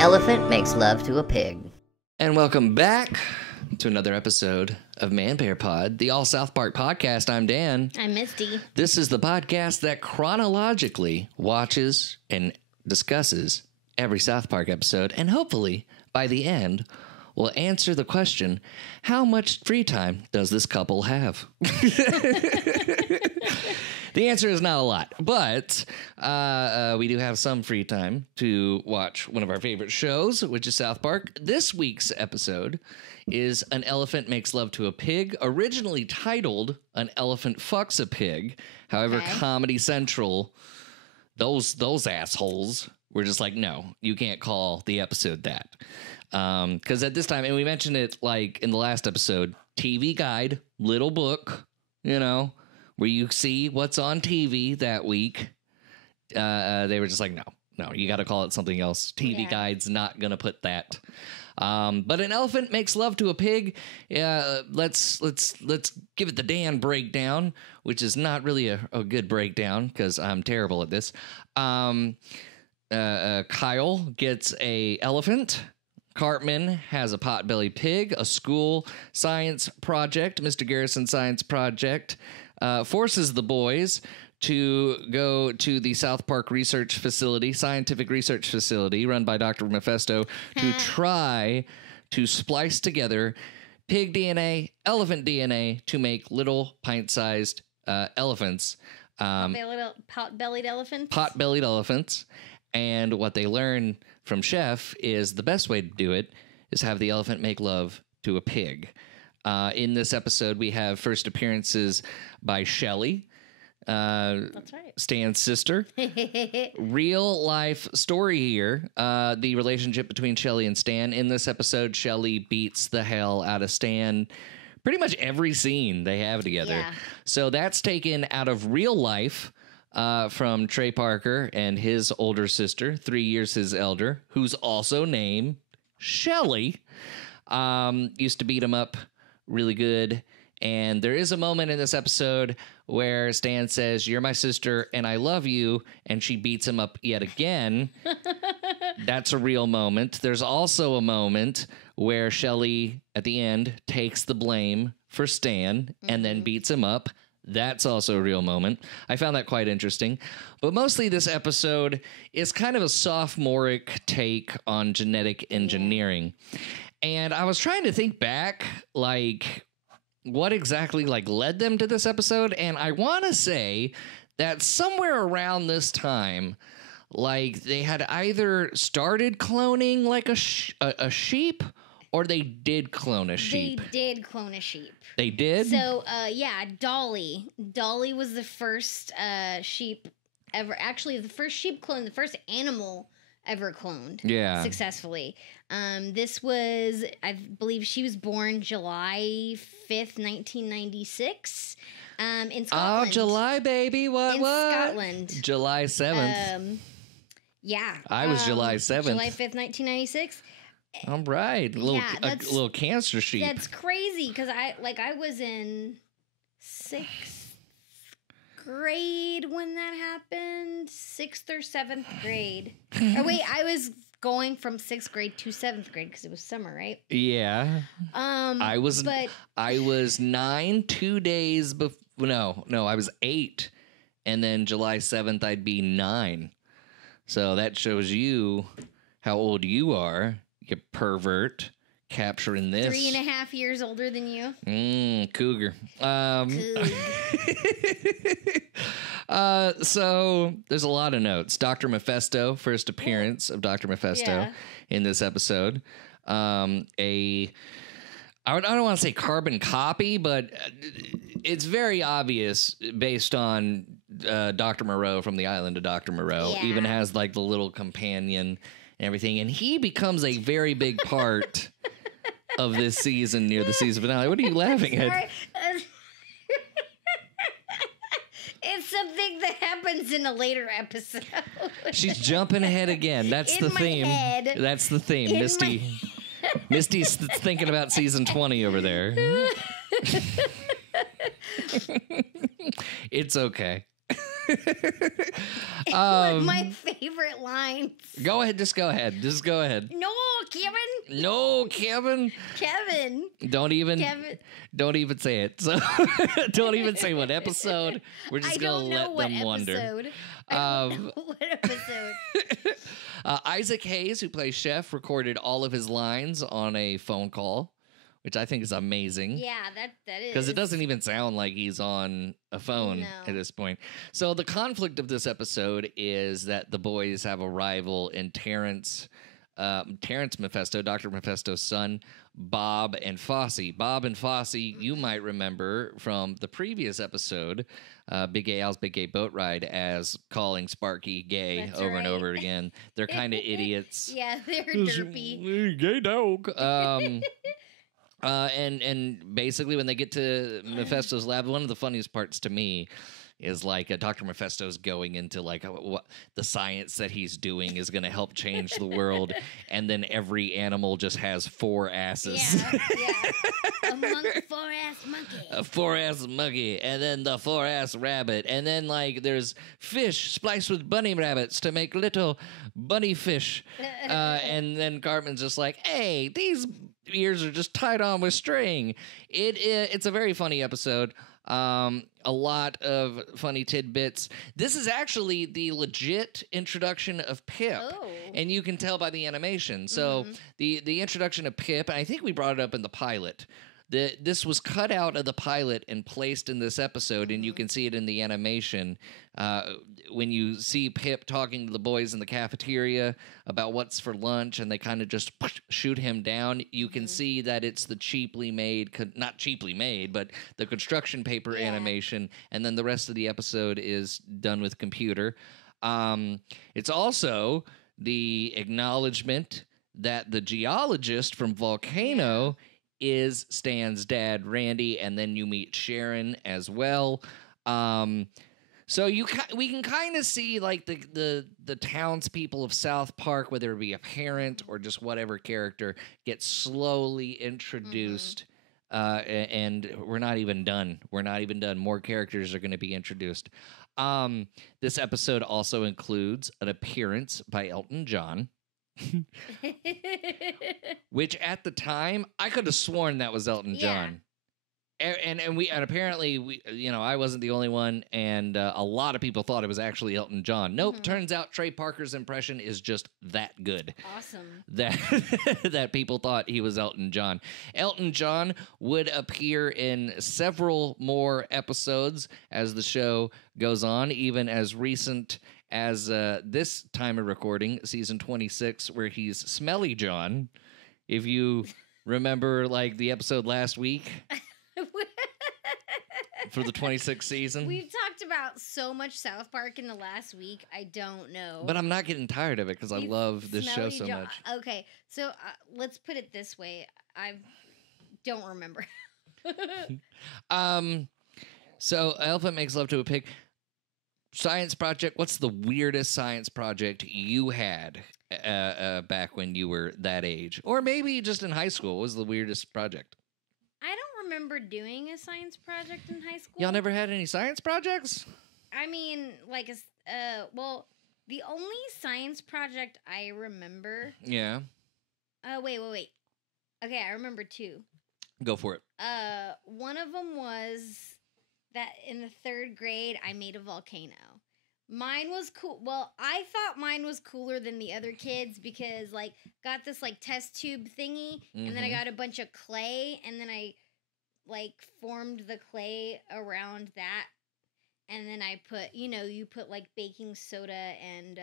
elephant makes love to a pig. And welcome back to another episode of ManBearPod, the all South Park podcast. I'm Dan. I'm Misty. This is the podcast that chronologically watches and discusses every South Park episode, and hopefully, by the end, will answer the question, how much free time does this couple have? The answer is not a lot, but we do have some free time to watch one of our favorite shows, which is South Park. This week's episode is An Elephant Makes Love to a Pig, originally titled An Elephant Fucks a Pig. However, Comedy Central, those assholes were just like, no, you can't call the episode that. Because at this time, and we mentioned it like in the last episode, TV Guide, little book, you know, where you see what's on TV that week. They were just like, no, you got to call it something else. TV Guide's not going to put that. But An Elephant Makes Love to a Pig. Let's give it the Dan breakdown, which is not really a good breakdown because I'm terrible at this. Kyle gets a elephant. Cartman has a potbelly pig. A school science project, Mr. Garrison Science Project, forces the boys to go to the South Park Research Facility, scientific research facility run by Dr. Mephisto, to try to splice together pig DNA, elephant DNA to make little pint-sized elephants. Pot-bellied elephants? Pot-bellied elephants. And what they learn from Chef is the best way to do it is have the elephant make love to a pig. In this episode, we have first appearances by Shelly, That's right. Stan's sister. Real life story here. The relationship between Shelly and Stan. In this episode, Shelly beats the hell out of Stan pretty much every scene they have together. Yeah. So that's taken out of real life from Trey Parker and his older sister, 3 years his elder, who's also named Shelly. Used to beat him up really good. And there is a moment in this episode where Stan says, "You're my sister and I love you," and she beats him up yet again. That's a real moment. There's also a moment where Shelly, at the end, takes the blame for Stan and then beats him up. That's also a real moment. I found that quite interesting. But mostly this episode is kind of a sophomoric take on genetic engineering. And I was trying to think back, like, what exactly, like, led them to this episode. And I want to say that somewhere around this time, like, they had either started cloning, like, a sheep, or they did clone a sheep. They did clone a sheep. They did? So, Dolly. Dolly was the first sheep ever. Actually, the first sheep clone, the first animal ever cloned. Yeah. Successfully. This was, I believe she was born July 5th, 1996. In Scotland. Oh, July, baby. What? In Scotland. July 7th. Yeah. I was July 7th. July 5th, 1996. All right. A little cancer sheep. That's crazy because I was in 6th grade when that happened. 6th or 7th grade. Or wait, I was going from 6th grade to 7th grade because it was summer, right? Yeah. I was 9 2 days before. No, I was 8, and then July 7th I'd be 9. So that shows you how old you are. You pervert, capturing this. 3.5 years older than you. Cougar. Coog. So there's a lot of notes. Dr. Mephisto, first appearance of Dr. Mephisto in this episode. I don't want to say carbon copy, but it's very obvious based on Dr. Moreau from the Island of Dr. Moreau. Yeah. Even has like the little companion and everything, and he becomes a very big part of this season near the season finale. What are you laughing at? It's something that happens in a later episode. She's jumping ahead again. That's the theme. Head. That's the theme. Misty. Misty's thinking about season 20 over there. It's okay. One of my favorite lines. Go ahead. Just go ahead. No, Kevin. No, Kevin. Kevin. Don't even say it. So don't even say what episode. We're I just don't gonna know let what them wonder. episode. I don't know what episode. Isaac Hayes, who plays Chef, recorded all of his lines on a phone call, which I think is amazing. Yeah, that is. Because it doesn't even sound like he's on a phone at this point. So the conflict of this episode is that the boys have a rival in Terrence Mephisto, Dr. Mephisto's son, Bob and Fosse. Bob and Fosse, you might remember from the previous episode, Big Gay Al's Big Gay Boat Ride, as calling Sparky gay That's over and right. over again. They're kind of idiots. Yeah, they're derpy. Gay dog. And basically when they get to Mephisto's lab, one of the funniest parts to me is like Dr. Mephisto's going into like what the science that he's doing is going to help change the world, and then every animal just has 4 asses. Yeah. A 4-ass monkey. A 4-ass monkey, and then the 4-ass rabbit, and then like there's fish spliced with bunny rabbits to make little bunny fish, and then Cartman's just like, hey, these ears are just tied on with string. It's a very funny episode. A lot of funny tidbits. This is actually the legit introduction of Pip, and you can tell by the animation. So the introduction of Pip, and I think we brought it up in the pilot. This was cut out of the pilot and placed in this episode, and you can see it in the animation. When you see Pip talking to the boys in the cafeteria about what's for lunch, and they kind of just shoot him down, you can see that it's the cheaply made, not cheaply made, but the construction paper animation, and then the rest of the episode is done with computer. It's also the acknowledgement that the geologist from Volcano is Stan's dad, Randy, and then you meet Sharon as well. So we can kind of see like the townspeople of South Park, whether it be a parent or just whatever character, get slowly introduced. And we're not even done. More characters are going to be introduced. This episode also includes an appearance by Elton John. Which at the time I could have sworn that was Elton John. And apparently I wasn't the only one, and a lot of people thought it was actually Elton John. Nope, turns out Trey Parker's impression is just that good. Awesome. That people thought he was Elton John. Elton John would appear in several more episodes as the show goes on, even as recent as this time of recording, season 26, where he's Smelly John. If you remember, like, the episode last week for the 26th season. We've talked about so much South Park in the last week, I don't know. But I'm not getting tired of it because I love this show so much. Okay, so let's put it this way. I don't remember. So Elephant Makes Love to a Pig. Science project. What's the weirdest science project you had back when you were that age? Or maybe just in high school. What was the weirdest project? I don't remember doing a science project in high school. Y'all never had any science projects? I mean, like, well, the only science project I remember... Yeah. Wait. Okay, I remember 2. Go for it. One of them was... that in the 3rd grade, I made a volcano. Mine was cool. Well, I thought mine was cooler than the other kids because, like, got this, like, test tube thingy, and then I got a bunch of clay, and then I, like, formed the clay around that, and then I put, you put, like, baking soda and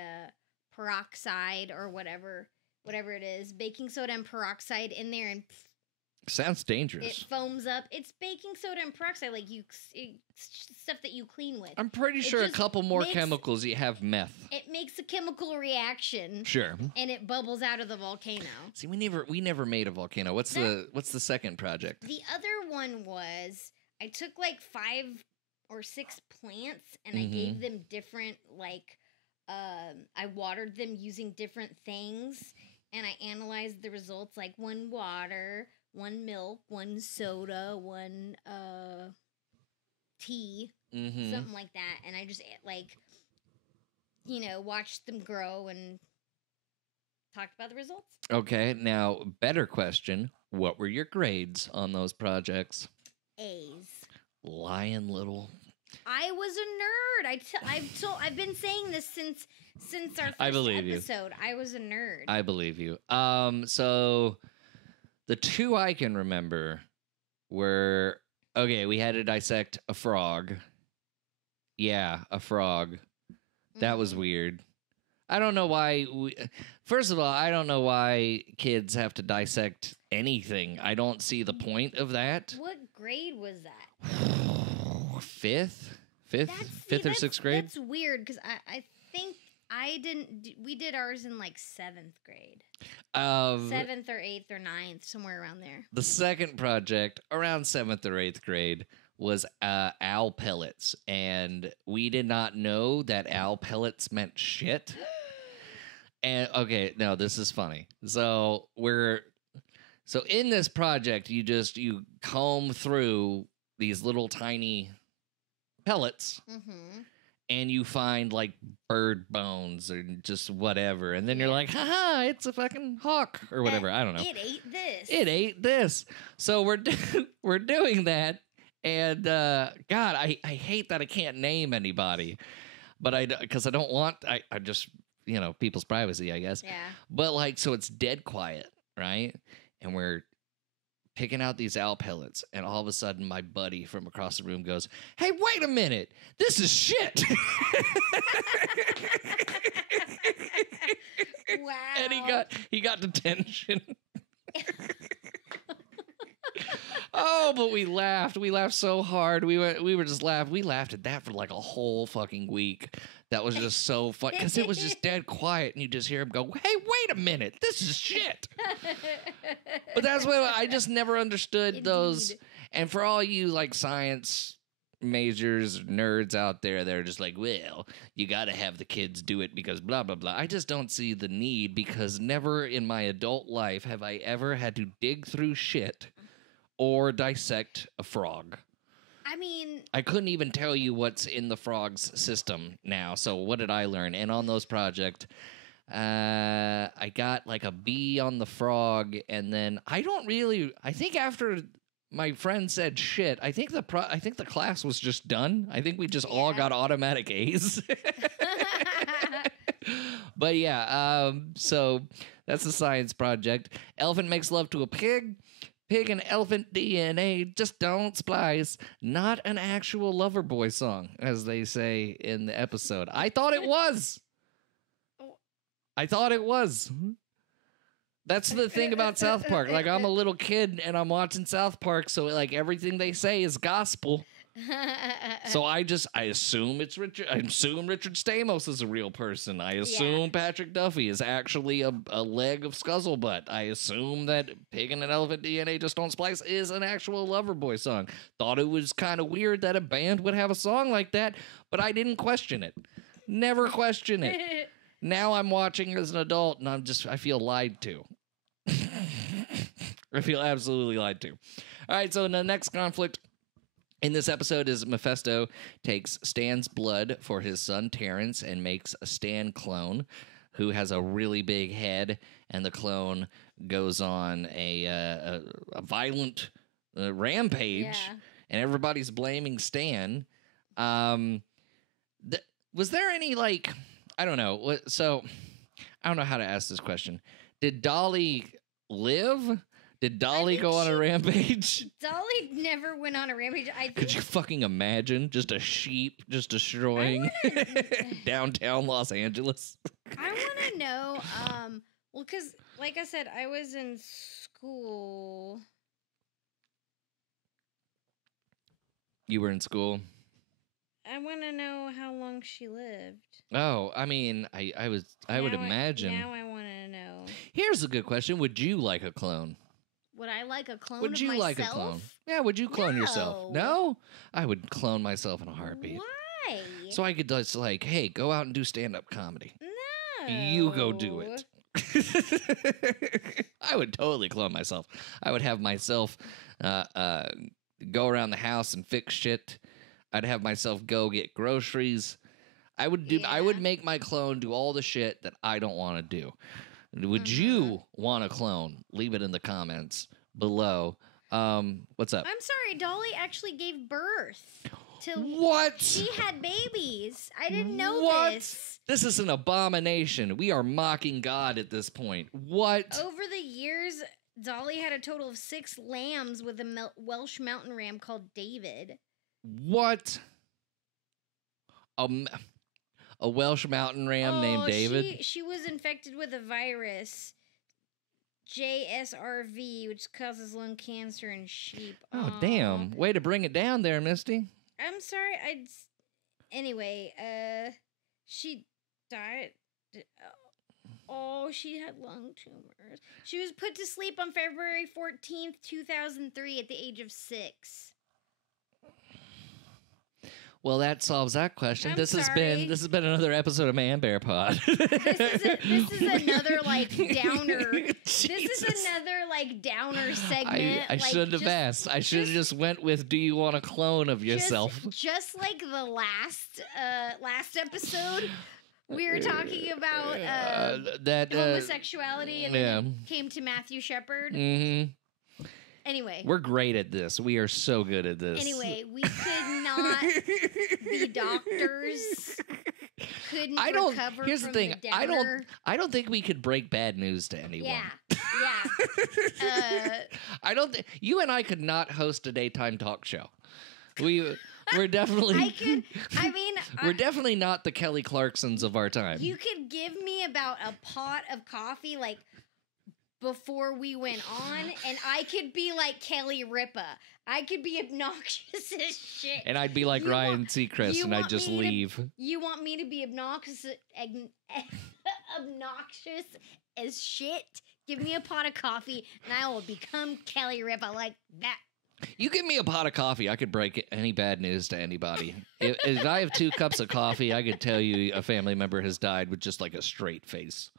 peroxide or whatever it is, baking soda and peroxide in there, and sounds dangerous. it foams up. It's baking soda and peroxide, like stuff that you clean with. I'm pretty sure a couple more chemicals. You have meth. It makes a chemical reaction. Sure. And it bubbles out of the volcano. See, we never made a volcano. What's the second project? The other one was I took like 5 or 6 plants and I gave them different I watered them using different things and I analyzed the results, like 1 water, 1 milk, 1 soda, 1 tea, Mm-hmm. something like that. And I just like, watched them grow and talked about the results. Okay, now better question: what were your grades on those projects? A's. Lying little. I was a nerd. I've been saying this since our I first believe you. episode. I was a nerd. I believe you. So the two I can remember were okay. We had to dissect a frog. Yeah, a frog. That was Mhm. weird. I don't know why. First of all, I don't know why kids have to dissect anything. I don't see the point of that. What grade was that? Fifth or That's- sixth grade. That's weird because I think I didn't. We did ours in like 7th grade, 7th or 8th or 9th, somewhere around there. The second project, around 7th or 8th grade, was owl pellets, and we did not know that owl pellets meant shit. And okay, no, this is funny. So in this project, you comb through these little tiny pellets, Mm-hmm. and you find like bird bones or just whatever, and then you're like, haha, it's a fucking hawk or whatever. I don't know. It ate this. It ate this. So we're doing that, and God, I hate that I can't name anybody, but because I don't want I just people's privacy, I guess. Yeah. But like, so it's dead quiet, right? And we're picking out these owl pellets, and all of a sudden, my buddy from across the room goes, "Hey, wait a minute! This is shit!" Wow. And he got detention. Oh, but we laughed. We laughed so hard. We were just laughing. We laughed at that for like a whole fucking week. That was just so fun because it was just dead quiet, and you just hear him go, "Hey, wait a minute! This is shit." But that's what I just never understood those. Indeed. And for all you like science majors, nerds out there, they're just like, well, you got to have the kids do it because blah, blah, blah. I just don't see the need because never in my adult life have I ever had to dig through shit or dissect a frog. I mean, I couldn't even tell you what's in the frog's system now. So what did I learn? And on those projects, I got like a B on the frog, and then I think after my friend said shit, I think the class was just done. I think we just all got automatic A's. But yeah, so that's the science project. Elephant makes love to a pig. Pig and elephant DNA just don't splice. Not an actual lover boy song, as they say in the episode. I thought it was. That's the thing about South Park. Like, I'm a little kid and I'm watching South Park, so like everything they say is gospel. So I assume it's Richard. I assume Richard Stamos is a real person. I assume Patrick Duffy is actually a leg of Scuzzlebutt. I assume that Pig and an Elephant DNA Just Don't Splice is an actual Loverboy song. Thought it was kind of weird that a band would have a song like that, but I didn't question it. Never question it. Now I'm watching as an adult, and I feel lied to. I feel absolutely lied to. All right, so the next conflict in this episode is Mephisto takes Stan's blood for his son Terrence and makes a Stan clone who has a really big head, and the clone goes on a violent rampage, and everybody's blaming Stan. Was there any like, I don't know. So I don't know how to ask this question. Did Dolly live? Did Dolly go on a rampage? Dolly never went on a rampage. Could you fucking imagine just a sheep just destroying downtown Los Angeles? I want to know, well, because, like I said, I was in school. You were in school? I want to know how long she lived. Oh, I mean, I would imagine. Now I want to know. Here's a good question. Would you like a clone? Would I like a clone Would of you myself? like a clone? Yeah, would you clone yourself? No? I would clone myself in a heartbeat. Why? So I could just like, hey, go out and do stand-up comedy. No. You go do it. I would totally clone myself. I would have myself go around the house and fix shit. I'd have myself go get groceries. I would make my clone do all the shit that I don't want to do. Would you want a clone? Leave it in the comments below. What's up? I'm sorry, Dolly actually gave birth to What? She had babies. I didn't know this. This is an abomination. We are mocking God at this point. What? Over the years, Dolly had a total of 6 lambs with a Welsh mountain ram called David. What? A Welsh mountain ram named David? She was infected with a virus, JSRV, which causes lung cancer in sheep. Oh, damn. Way to bring it down there, Misty. I'm sorry. Anyway, she died. Oh, she had lung tumors. She was put to sleep on February 14th, 2003 at the age of 6. Well, that solves that question. I'm This has sorry. been another episode of ManBearPod. This is another like downer. This is Jesus. another like downer segment. I shouldn't have asked. I should have just went with, do you want a clone of yourself? Just like the last episode, we were talking about homosexuality, and then it came to Matthew Shepard. Mm-hmm. Anyway, We're great at this. We are so good at this. anyway, we could not be doctors. Couldn't recover Here's the from thing. the downer. I don't think we could break bad news to anyone. Yeah. I don't think you and I could not host a daytime talk show. We're definitely we're definitely not the Kelly Clarksons of our time. You could give me about a pot of coffee like before we went on, and I could be like Kelly Ripa. I could be obnoxious as shit. And I'd be like Ryan Seacrest, and I'd just leave. You want me to be obnoxious as shit? Give me a pot of coffee, and I will become Kelly Ripa like that. You give me a pot of coffee, I could break any bad news to anybody. if I have 2 cups of coffee, I could tell you a family member has died with just like a straight face.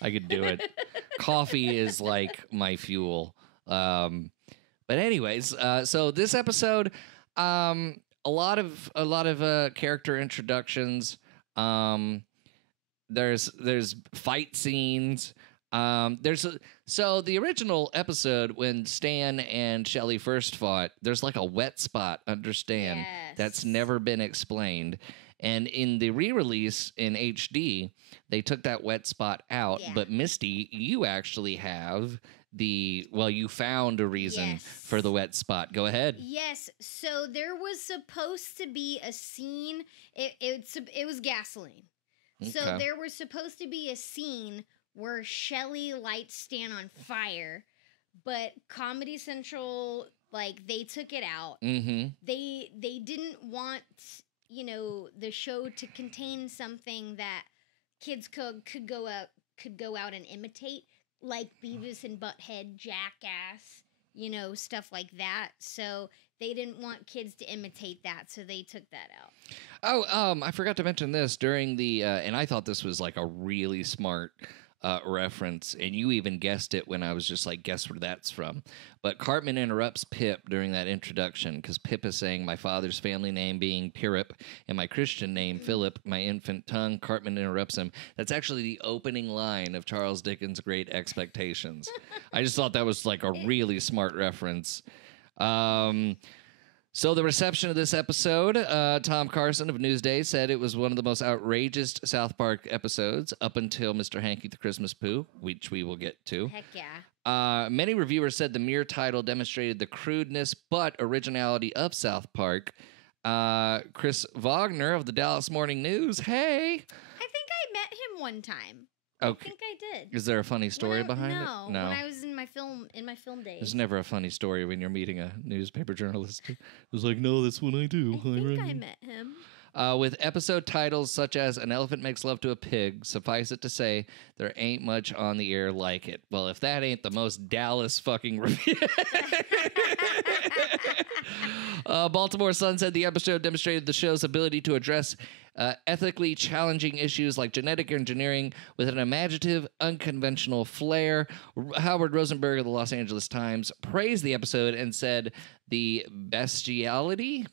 I could do it. Coffee is like my fuel. But anyways, so this episode, a lot of character introductions. There's fight scenes. So the original episode when Stan and Shelley first fought, there's like a wet spot under Stan that's never been explained. And in the re-release in HD, they took that wet spot out. Yeah. But Misty, you actually have you found a reason for the wet spot. Go ahead. Yes. So there was supposed to be a scene. It was gasoline. Okay. So there was supposed to be a scene where Shelley lights Stan on fire, but Comedy Central, they took it out. Mm-hmm. They didn't want, the show to contain something that kids could go out and imitate, like Beavis and Butthead, Jackass, stuff like that. So they didn't want kids to imitate that, so they took that out. Oh, I forgot to mention this during the, and I thought this was like a really smart reference, and you even guessed it when I was just like, guess where that's from. But Cartman interrupts Pip during that introduction because Pip is saying my father's family name being Pirip and my Christian name Philip, my infant tongue. Cartman interrupts him. That's actually the opening line of Charles Dickens' Great Expectations. I just thought that was like a really smart reference. So the reception of this episode, Tom Carson of Newsday said it was one of the most outrageous South Park episodes up until Mr. Hanky the Christmas Pooh, which we will get to. Heck yeah. Many reviewers said the mere title demonstrated the crudeness but originality of South Park. Chris Wagner of the Dallas Morning News, hey! I think I met him one time. Okay. I think I did. Is there a funny story behind it? No, when I was in my film days. There's never a funny story when you're meeting a newspaper journalist. It was like, no, that's what I do. I think I met him. With episode titles such as An Elephant Makes Love to a Pig, suffice it to say, there ain't much on the air like it. Well, if that ain't the most Dallas fucking review. Baltimore Sun said the episode demonstrated the show's ability to address ethically challenging issues like genetic engineering with an imaginative, unconventional flair. Howard Rosenberg of the Los Angeles Times praised the episode and said the bestiality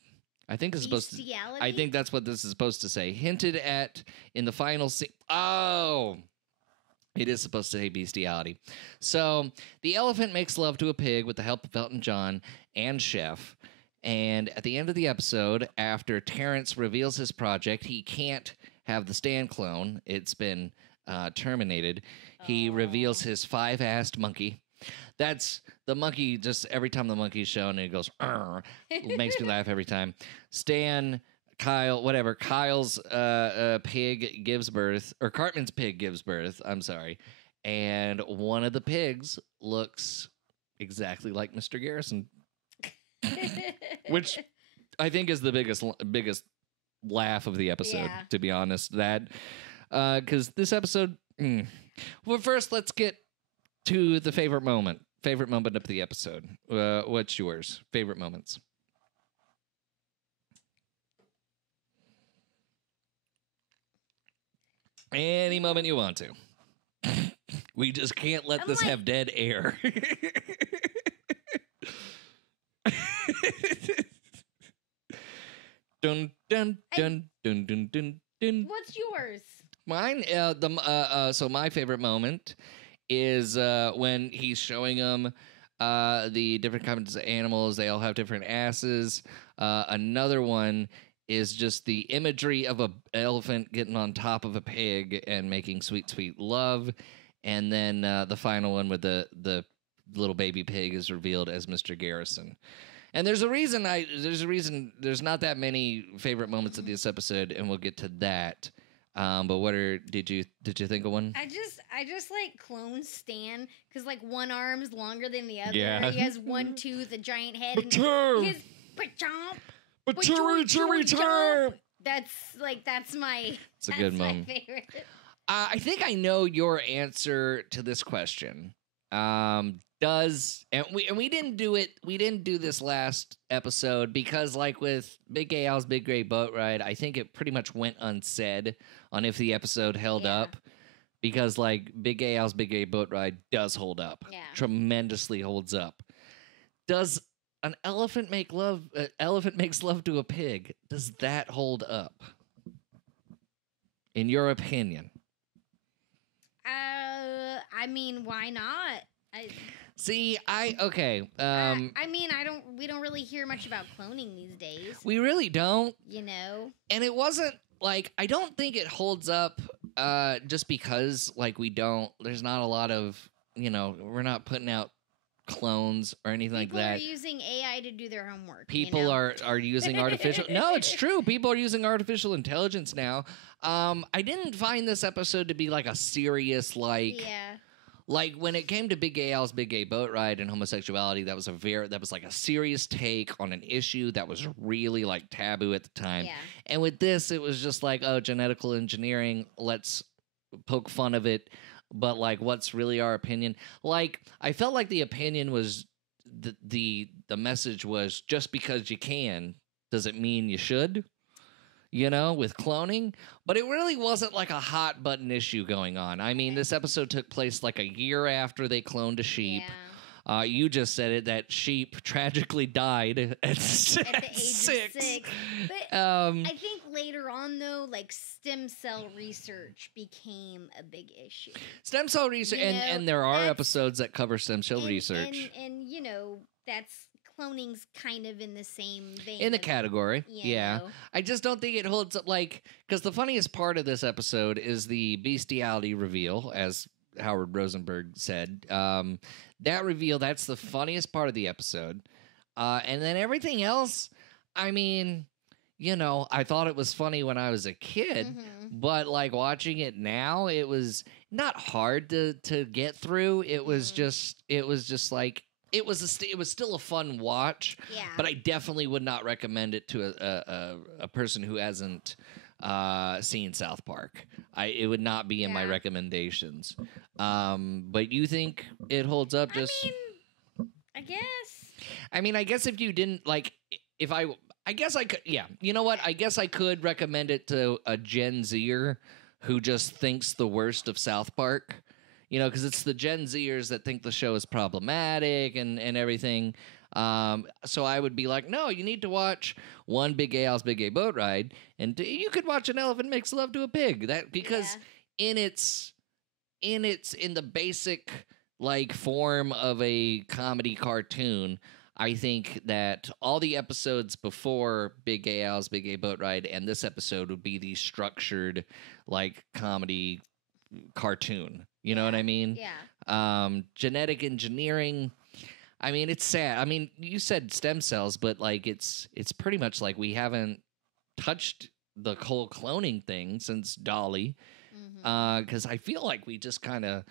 I think it's supposed to. Bestiality? I think that's what this is supposed to say. Hinted at in the final scene. Oh, it is supposed to say bestiality. So the elephant makes love to a pig with the help of Elton John and Chef. And at the end of the episode, after Terrence reveals his project, he can't have the Stan clone. It's been terminated. He reveals his 5-assed monkey. That's the monkey. Just every time the monkey's shown, it goes. It makes me laugh every time. Stan, Kyle, whatever. Kyle's pig gives birth, or Cartman's pig gives birth. I'm sorry, and one of the pigs looks exactly like Mr. Garrison, which I think is the biggest laugh of the episode. Yeah. To be honest, that because this episode. Well, first let's get to the favorite moment of the episode. What's yours? Favorite moments? Any moment you want to. We just can't let this have dead air. Dun dun dun dun dun dun dun. What's yours? Mine, so my favorite moment is when he's showing them the different kinds of animals. They all have different asses. Another one is just the imagery of an elephant getting on top of a pig and making sweet, sweet love. And then the final one with the little baby pig is revealed as Mr. Garrison. And there's a reason there's not that many favorite moments of this episode, and we'll get to that. But did you think of one? I just like clone Stan because like one arm's longer than the other. Yeah. He has one tooth, a giant head, and his chomp. That's my. It's a good moment. Favorite. I think I know your answer to this question. We didn't do it. We didn't do this last episode because, like with Big Gay Al's Big Gray Boat Ride, I think it pretty much went unsaid on if the episode held up. Because like Big Gay Al's Big Gay Boat Ride does hold up, tremendously holds up. Does an elephant make love? Elephant makes love to a pig. Does that hold up? In your opinion? I mean, why not? See, okay. I mean, we don't really hear much about cloning these days. We really don't. You know? And it wasn't like, I don't think it holds up just because like there's not a lot of, we're not putting out clones or anything like that. People are using AI to do their homework. People are using artificial. No, it's true. People are using artificial intelligence now. I didn't find this episode to be like a serious like when it came to Big Gay Al's Big Gay Boat Ride and homosexuality, that was like a serious take on an issue that was really like taboo at the time. Yeah. And with this, it was just like, oh, genetical engineering, let's poke fun of it. But like, what's really our opinion? Like, I felt like the opinion was the message was just because you can, does it mean you should? With cloning. But it really wasn't like a hot button issue going on. I mean, this episode took place like a year after they cloned a sheep. Yeah. You just said it, that sheep tragically died at the age of 6. But I think later on, though, like stem cell research became a big issue. Stem cell research, and there are episodes that cover stem cell research. And that's cloning's kind of in the same vein. In the category, yeah. know. I just don't think it holds up, because the funniest part of this episode is the bestiality reveal, as Howard Rosenberg said. That reveal, that's the funniest part of the episode. And then everything else, I mean, I thought it was funny when I was a kid, but like watching it now, it was not hard to get through. It was just like, it was still a fun watch, but I definitely would not recommend it to a person who hasn't seen South Park. It would not be in my recommendations. But you think it holds up? I guess. I guess if you didn't I guess I could. Yeah, you know what? I guess I could recommend it to a Gen Zer who just thinks the worst of South Park. Because it's the Gen Zers that think the show is problematic and everything. So I would be like, no, you need to watch One Big Gay Owl's Big Gay Boat Ride, and you could watch An Elephant Makes Love to a Pig. That because in the basic like form of a comedy cartoon, I think that all the episodes before Big Gay Owl's Big Gay Boat Ride and this episode would be the structured like comedy cartoon. You know what I mean? Yeah. Genetic engineering. I mean, it's sad. I mean, you said stem cells, but like it's pretty much like we haven't touched the whole cloning thing since Dolly. Because I feel like we just kind of,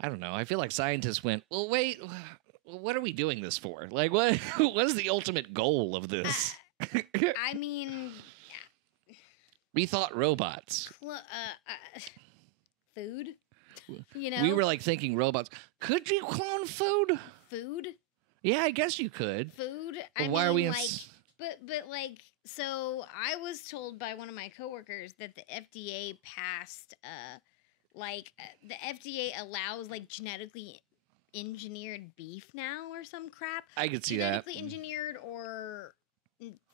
I don't know. I feel like scientists went, well, wait, what are we doing this for? Like, what is the ultimate goal of this? I mean, we thought robots. Food. You know, we were like thinking robots. Could you clone food? Food. Yeah, I guess you could. Food. But why are we like? But like, so I was told by one of my coworkers that the FDA passed, the FDA allows like genetically engineered beef now or some crap. I could see that. Genetically engineered or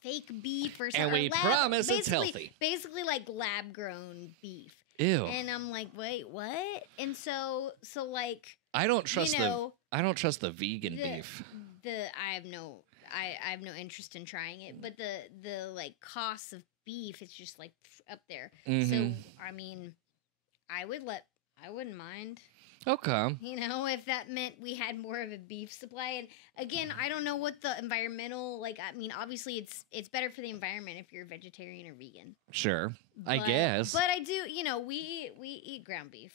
fake beef or something. And we promise it's healthy. Basically, like lab grown beef. Ew. And I'm like, wait, what? And so like, I don't trust the vegan beef. I have no interest in trying it, but the like costs of beef, it's just like up there. So I mean, I wouldn't mind. Okay. You know, if that meant we had more of a beef supply. And again, I don't know what the environmental, like, I mean, obviously it's better for the environment if you're vegetarian or vegan. Sure. I guess. But I do, you know, we eat ground beef.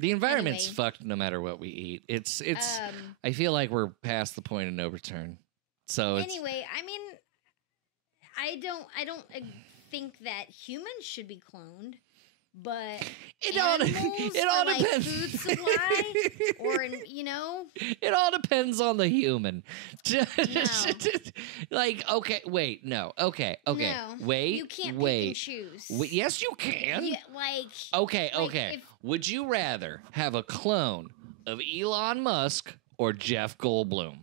The environment's fucked no matter what we eat. It's I feel like we're past the point of no return. So anyway, I mean, I don't think that humans should be cloned. But it all depends. Food supply, or you know, it all depends on the human. No. Like, okay, wait, no, okay, no, wait, you can't wait. pick and choose. Yes, you can. Yeah, like, okay. Would you rather have a clone of Elon Musk or Jeff Goldblum?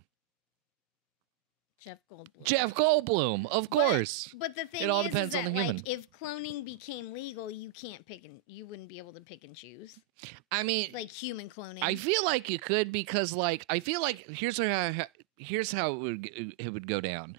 Jeff Goldblum, of course. But the thing it all depends is that, on the human. like, if cloning became legal, you wouldn't be able to pick and choose. I mean, like human cloning. I feel like you could because, like, I feel like here's how it would go down.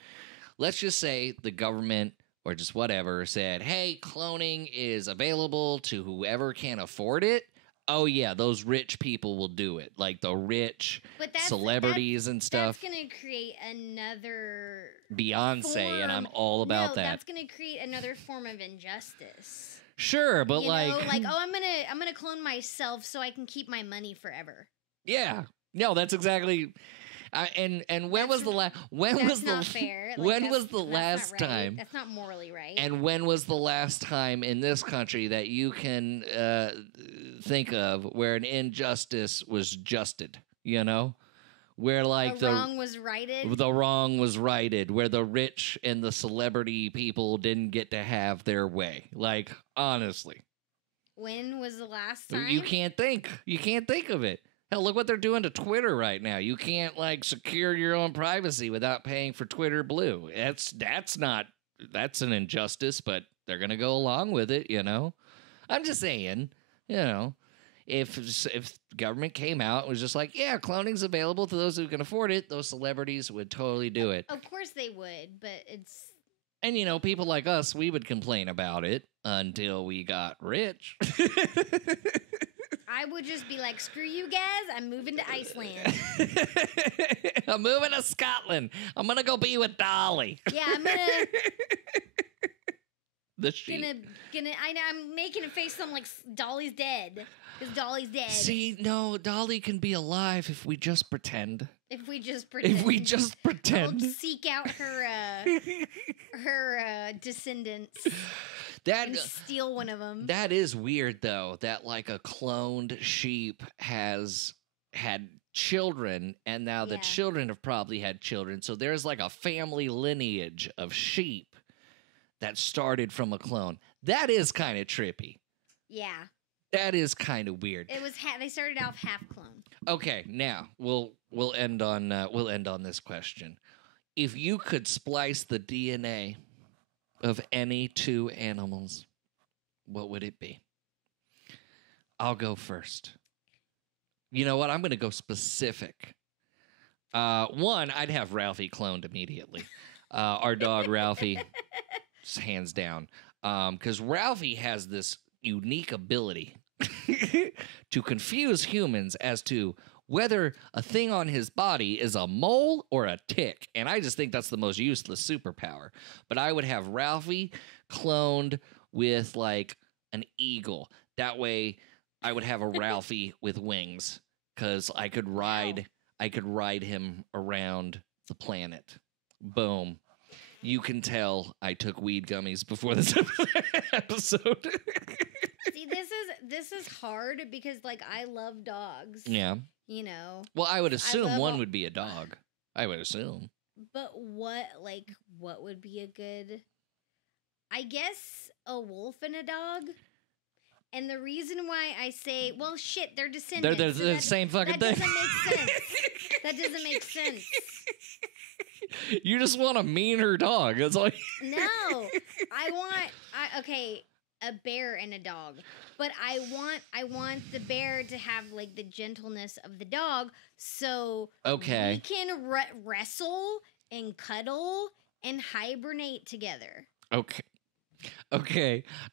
Let's just say the government or just whatever said, "Hey, cloning is available to whoever can afford it." Oh yeah, those rich people will do it, like the rich celebrities and stuff. That's gonna create another Beyonce, and I'm all about that. That's gonna create another form of injustice. Sure, but you know, I'm gonna clone myself so I can keep my money forever. Yeah, no, that's exactly. And when was the last? When was the? Fair. Like, when was the last time? That's not morally right. And when was the last time in this country that you can think of where an injustice was justed? You know, where like the wrong was righted. The wrong was righted. Where the rich and the celebrity people didn't get to have their way. Like, honestly, when was the last time? You can't think. You can't think of it. Hell, look what they're doing to Twitter right now. You can't, like, secure your own privacy without paying for Twitter Blue. That's an injustice, but they're going to go along with it, you know? I'm just saying, you know, if government came out and was just like, yeah, cloning's available to those who can afford it, those celebrities would totally do it. Of course they would, but it's... And, you know, people like us, we would complain about it until we got rich. I would just be like, screw you guys, I'm moving to Iceland. I'm moving to Scotland. I'm going to go be with Dolly. Yeah, I'm going to... The sheep. I'm making a face sound like Dolly's dead. Because Dolly's dead. See, no, Dolly can be alive if we just pretend. If we just pretend. I'll seek out her descendants. And steal one of them. That is weird, though, that like a cloned sheep has had children, and now the children have probably had children. So there's like a family lineage of sheep that started from a clone. That is kind of trippy. Yeah. That is kind of weird. It was they started off half clone. Okay, now we'll end on this question. If you could splice the DNA of any two animals, what would it be? I'll go first. You know what? I'm going to go specific. One, I'd have Ralphie cloned immediately. Our dog Ralphie, hands down, because Ralphie has this unique ability to confuse humans as to whether a thing on his body is a mole or a tick. And I just think that's the most useless superpower. But I would have Ralphie cloned with like an eagle. That way I would have a Ralphie with wings because I could ride him around the planet. Boom. You can tell I took weed gummies before this episode. See, this is hard because like I love dogs. Yeah. You know. Well, I would assume one would be a dog. I would assume. But what would be a good? I guess a wolf and a dog. And the reason why I say, well, shit, they're descendants. They're the same fucking thing. That doesn't make sense. That doesn't make sense. You just want a meaner dog. That's all. No, okay, a bear and a dog, but I want the bear to have like the gentleness of the dog, so we can wrestle and cuddle and hibernate together. Okay.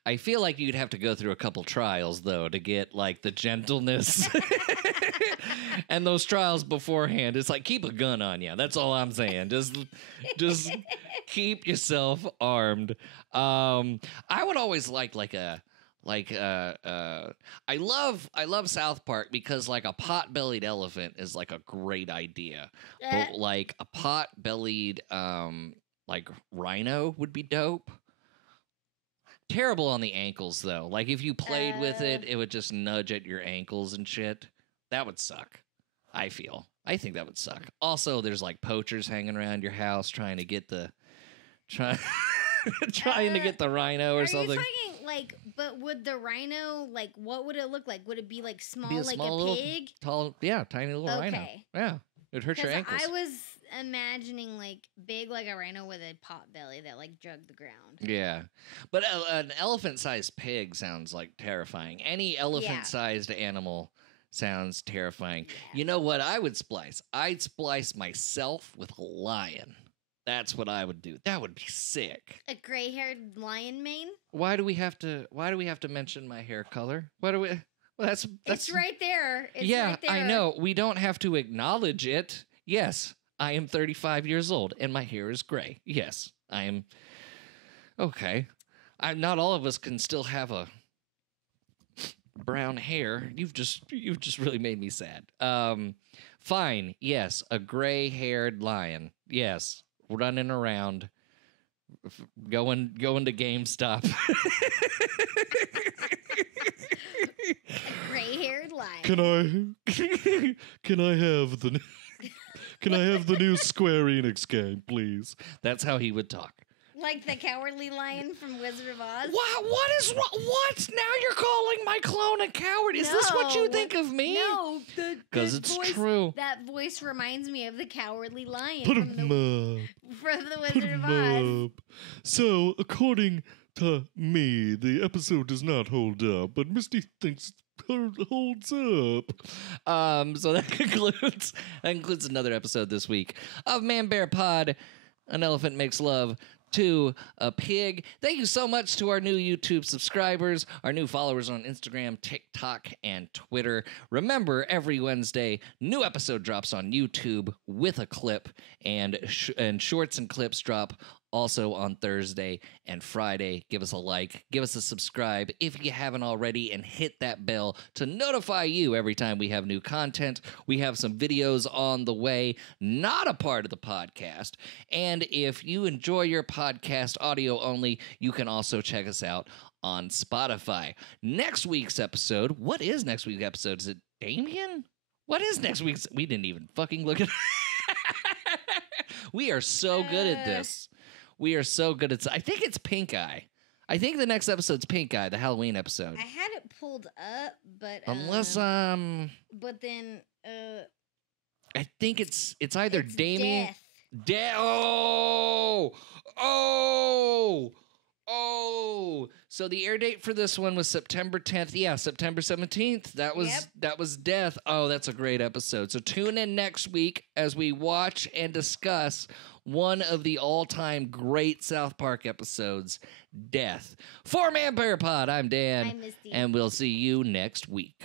I feel like you'd have to go through a couple trials though to get like the gentleness. And those trials beforehand, it's like keep a gun on you. That's all I'm saying. Just keep yourself armed. I would always I love South Park because like a pot-bellied elephant is like a great idea. But like a pot-bellied like rhino would be dope. Terrible on the ankles though. Like if you played with it, it would just nudge at your ankles and shit. That would suck. I think that would suck. Also, there's like poachers hanging around your house trying to get the trying to get the rhino or something. Are you talking like? But would the rhino like? What would it look like? Would it be like small, Be like small, a pig? Tall, yeah, tiny little rhino. Yeah, it'd hurt your ankles. I was imagining like big, like a rhino with a pot belly that like drug the ground. Yeah, but an elephant-sized pig sounds like terrifying. Any elephant-sized animal sounds terrifying. Yeah. You know what I would splice? I'd splice myself with a lion. That's what I would do. That would be sick. A gray-haired lion mane? Why do we have to mention my hair color? Why do we? Well, that's it's right there. It's yeah, right there. I know. We don't have to acknowledge it. Yes, I am 35 years old and my hair is gray. Yes, I am. Okay, not all of us can still have a brown hair. You've just really made me sad. Fine. Yes, a gray-haired lion. Yes, running around, going to GameStop. Gray-haired lion. Can I have the new Square Enix game, please? That's how he would talk. Like the cowardly lion from Wizard of Oz? What is wrong? What? Now you're calling my clone a coward? Is this what you think of me? No. Because it's true. That voice reminds me of the cowardly lion Put from the Wizard of Oz. So, according to me, the episode does not hold up, but Misty thinks it holds up. So that concludes another episode this week of ManBearPod. An elephant makes love to a pig. Thank you so much to our new YouTube subscribers, our new followers on Instagram, TikTok, and Twitter. Remember, every Wednesday, new episode drops on YouTube with a clip, and shorts and clips drop also on Thursday and Friday. Give us a like, give us a subscribe if you haven't already, and hit that bell to notify you every time we have new content. We have some videos on the way, not a part of the podcast. And if you enjoy your podcast audio only, you can also check us out on Spotify. Next week's episode, what is next week's episode? Is it Damien? What is next week's? We didn't even fucking look at it. We are so good at this. We are so good at. I think it's Pink Eye. I think the next episode's Pink Eye, the Halloween episode. I had it pulled up, but Unless but then I think it's either it's Damien. Death. Oh. So the air date for this one was September 10th. Yeah, September 17th. That was Death. Oh, that's a great episode. So tune in next week as we watch and discuss one of the all-time great South Park episodes, Death. For ManBearPod, I'm Dan. I'm Misti. And we'll see you next week.